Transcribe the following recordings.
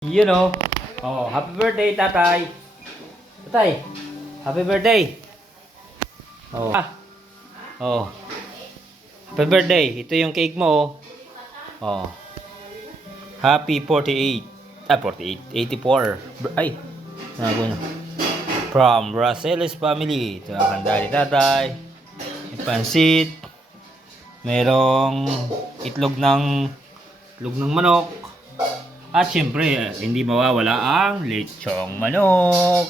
You know. Oh, happy birthday, tatay. Tatay, happy birthday. Oh. Oh. Happy birthday. Ito yung cake mo, oh. Oh. Happy 48. 48. 84. Ay. Nago na. From Raceles family. Ito ang handa ni tatay. May pansit. Merong itlog ng manok. At syempre, hindi mawawala ang lechong manok.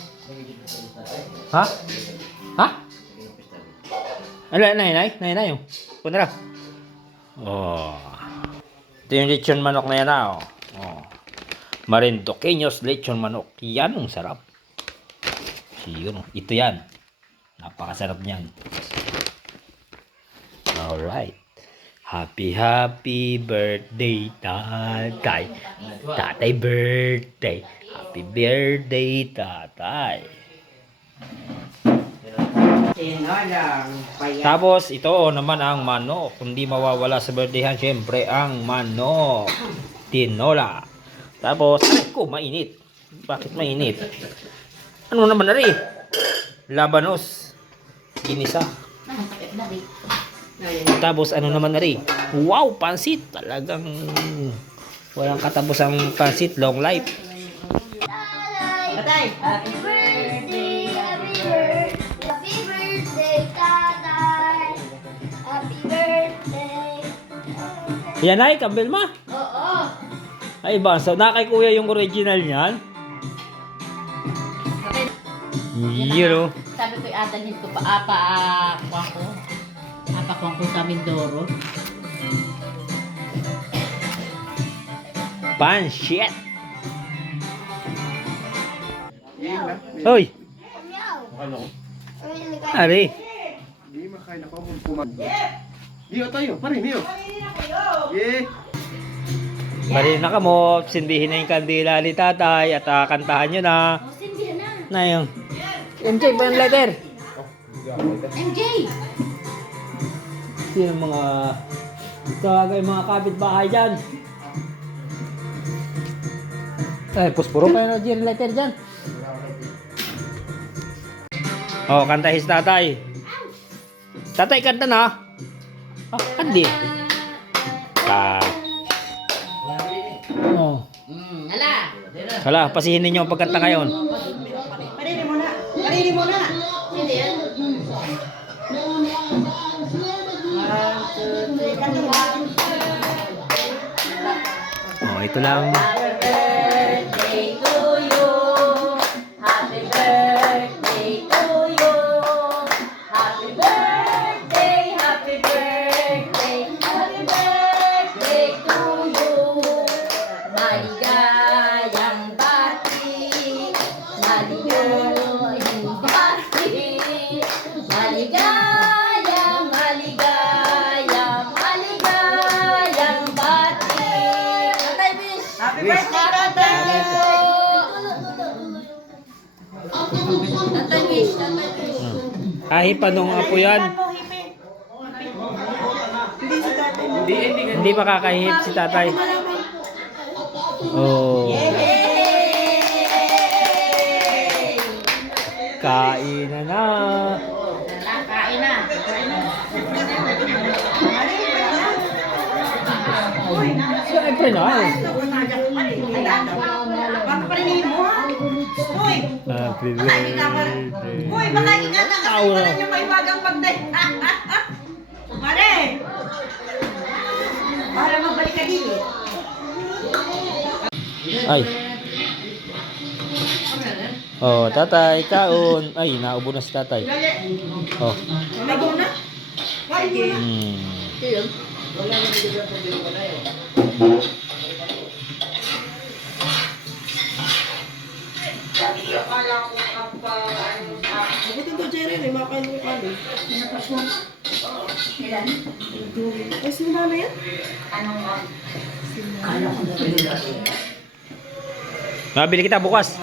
Ha? Ha? Ala, nay. Punta na. Oh. Ito yung lechon manok na yan, oh. Oh. Marinduqueños lechon manok. Yan ang sarap. Siguro, ito yan. Napakasarap niyan. Alright. Happy birthday, tatay. Tatay birthday. Happy birthday, tatay. Tapos, ito naman ang manok. Hindi mawawala sa birthdayhan, syempre, ang manok. Tinola. Tapos, ay ko, mainit. Bakit mainit? Ano naman na rin? Labanos. Ginisa. Tapos ano naman na rin? Wow, pansit. Talagang walang katapos ang pansit. Long life. Tatay, happy birthday, happy birthday, tatay. Happy birthday. Yan ay, kambel ma. Oo. Ay ba, so na kay kuya yung original niyan? You know. Sabi ko, adalhin ko pa, apakuha ko sa Mindoro. Pansit. Hoy. Ano? Ari. Di makain ako kung kumanda. Diyo tayo, pare, diyo. Yeah. Bali na ka mo. Sindihin na yung kandila ni tatay at kantahan nyo na. Oh, sindihan na. Na yung MJ ba yung letter? MJ! Sino mga yung mga kapitbahay dyan? Ay, puspuro pa yung yung letter dyan. Oh, kanta his tatay. Tatay, kanta na. Oh, hindi. Oh. Ala! Hala, pasihin ninyo ang pagkanta ngayon. Parili mo na. Parili mo na. Hindi yan. Oh, ito lang. Birthday to you. Happy birthday to you. Happy birthday, happy birthday, happy birthday to you. Maligayang bati, maligayang bati, maligayang bati. Tatay Miss! Happy birthday, tatay. Tatay Miss! Ahi pa nung apo yan. Hindi si tatay. Hindi makakahip si tatay. Oh. Kain na na. Kain na. Siyempre na. Paparili mo. Uy! Happy birthday. Uy, baka ikata kasi wala niyo maiwagang pagday. Mare! Para magbalik ka dito. Ay. Oh, tatay, kaon. Ay, naubo na si tatay. Oh. Lago na? Sige. Buti ito, Jerry. May makain mo ka rin. Ay, sino na yan? Mabili kita bukas.